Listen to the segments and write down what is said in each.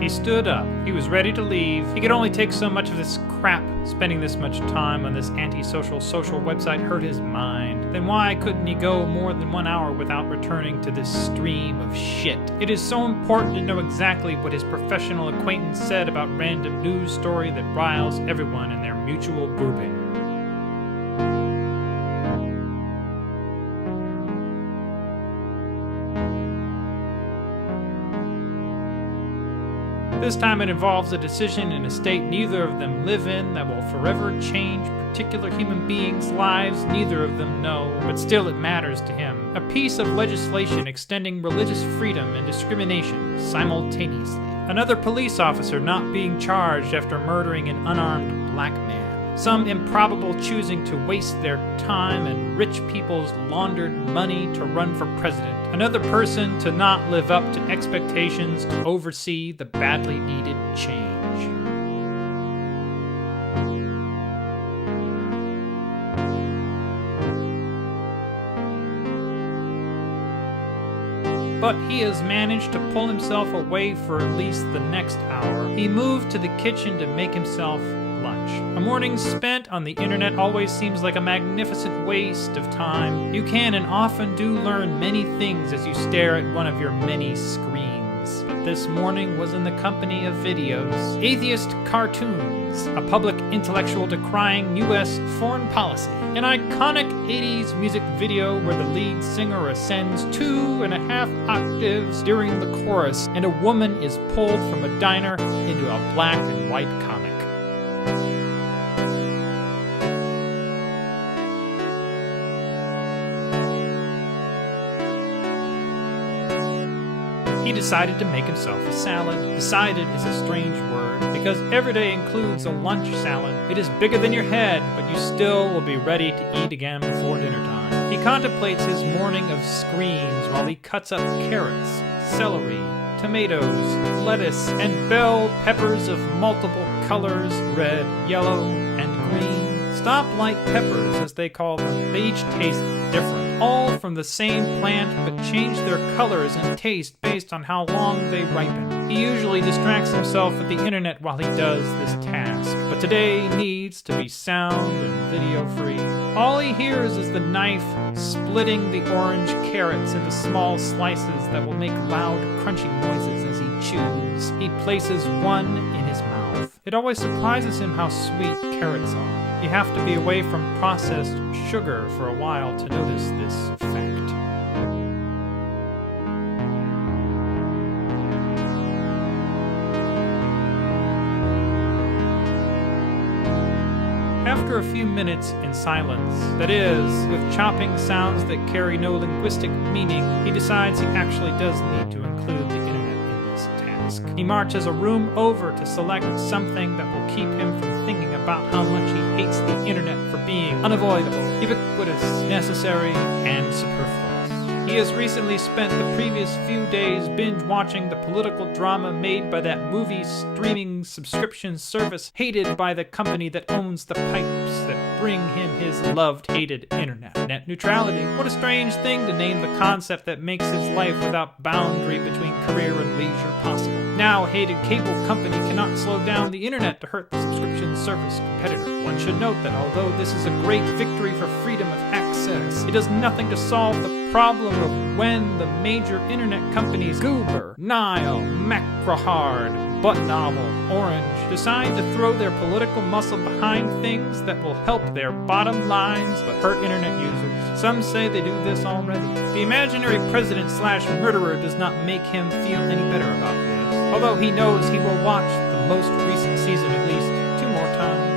He stood up. He was ready to leave. He could only take so much of this crap. Spending this much time on this antisocial social website hurt his mind. Then why couldn't he go more than 1 hour without returning to this stream of shit? It is so important to know exactly what his professional acquaintance said about random news story that riles everyone in their mutual grouping. This time it involves a decision in a state neither of them live in that will forever change particular human beings' lives neither of them know, but still it matters to him. A piece of legislation extending religious freedom and discrimination simultaneously. Another police officer not being charged after murdering an unarmed black man. Some improbable choosing to waste their time and rich people's laundered money to run for president. Another person to not live up to expectations to oversee the badly needed change. But he has managed to pull himself away for at least the next hour. He moved to the kitchen to make himself lunch. A morning spent on the internet always seems like a magnificent waste of time. You can and often do learn many things as you stare at one of your many screens. But this morning was in the company of videos, atheist cartoons, a public intellectual decrying U.S. foreign policy, an iconic 80s music video where the lead singer ascends 2.5 octaves during the chorus, and a woman is pulled from a diner into a black and white comic. He decided to make himself a salad. Decided is a strange word, because every day includes a lunch salad. It is bigger than your head, but you still will be ready to eat again before dinner time. He contemplates his morning of screens while he cuts up carrots, celery, tomatoes, lettuce, and bell peppers of multiple colors, red, yellow, and green. Stoplight peppers, as they call them. They each taste different, all from the same plant, but change their colors and taste based on how long they ripen. He usually distracts himself with the internet while he does this task, but today needs to be sound and video free. All he hears is the knife splitting the orange carrots into small slices that will make loud crunching noises as he chews. He places one in his mouth. It always surprises him how sweet carrots are. You have to be away from processed sugar for a while to notice this fact. After a few minutes in silence, that is, with chopping sounds that carry no linguistic meaning, he decides he actually does need to include the internet in this task. He marches a room over to select something that will keep him from thinking about how much he hates the internet for being unavoidable, ubiquitous, necessary, and superfluous. He has recently spent the previous few days binge-watching the political drama made by that movie streaming subscription service hated by the company that owns the pipes that bring him his loved-hated internet. Net neutrality. What a strange thing to name the concept that makes his life without boundary between career and leisure possible. Now, a hated cable company cannot slow down the internet to hurt the subscription service competitor. One should note that although this is a great victory for freedom of access, it does nothing to solve the problem of when the major internet companies Goober, Nile, Macrohard, Butt Novel, Orange decide to throw their political muscle behind things that will help their bottom lines but hurt internet users. Some say they do this already. The imaginary president/murderer does not make him feel any better about this, although he knows he will watch the most recent season at least 2 more times.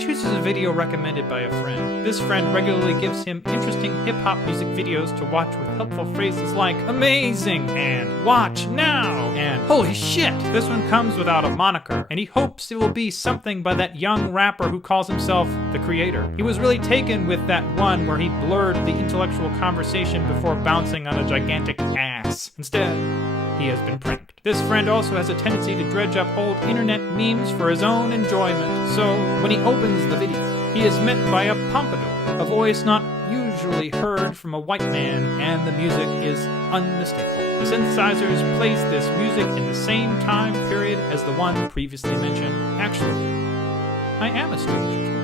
Chooses a video recommended by a friend. This friend regularly gives him interesting hip-hop music videos to watch with helpful phrases like amazing and watch now and holy shit. This one comes without a moniker, and he hopes it will be something by that young rapper who calls himself the Creator. He was really taken with that one where he blurred the intellectual conversation before bouncing on a gigantic ass. Instead, he has been pranked. This friend also has a tendency to dredge up old internet memes for his own enjoyment, so when he opens the video, He is met by a pompadour, a voice not usually heard from a white man, and the music is unmistakable. The synthesizers place this music in the same time period as the one previously mentioned. Actually, I am a stranger.